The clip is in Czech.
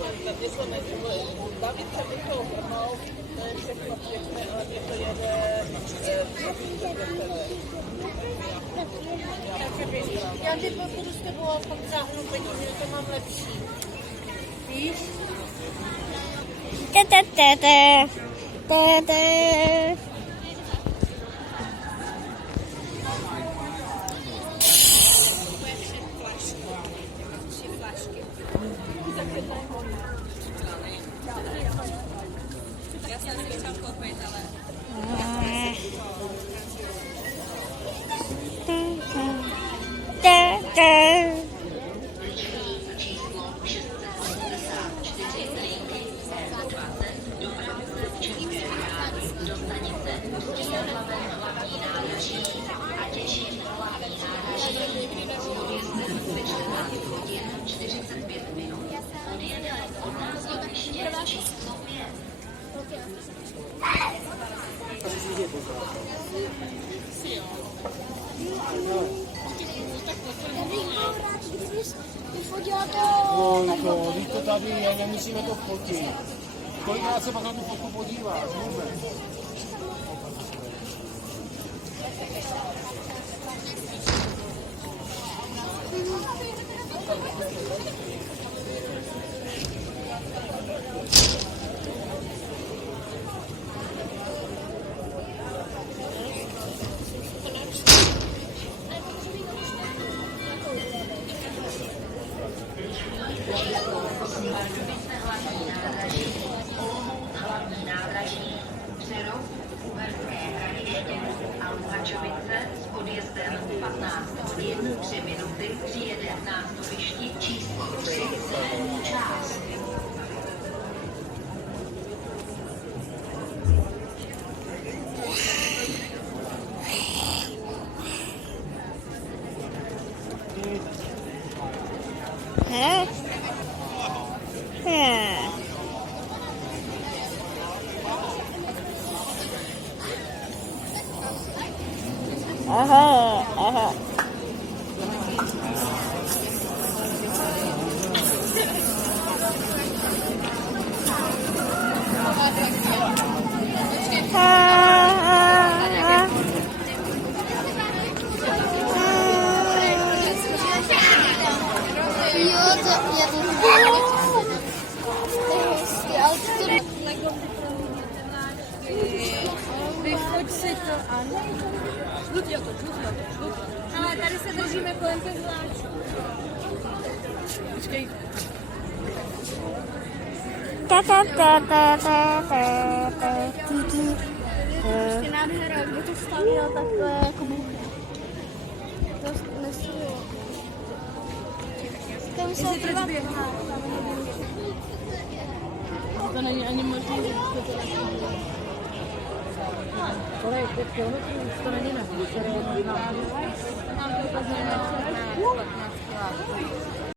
Mě to bavit se mi tou hrnou, to je všechno pěkné, ale mě to jede Já ty budu s tebou a pak záhnu peníze, to mám lepší. Víš? Já jsem si chtěla koupit, ale... No, víš to tady je, nemusíme to fotit. Kolikrát se pak na tu fotku podíváš, vůbec? Hlavní nádraží, Přerov, Uherské Hradiště a Luhačovice s odjezdem 15 hodin 3 minuty přijede na nástupišti číslo 3 zelený část. Aha. Vychoď si to, ano. Žlutě to, žlutě. Ale tady se držíme kolem těch vláčů. Počkej. Ještě nádhera, kdo to stavil takhle jako buchy. To nestavilo. Tam jsou dva. To není ani možné, že to tohle je 5 kilometrů, už to není na. Nám to ukazuje na 15 km.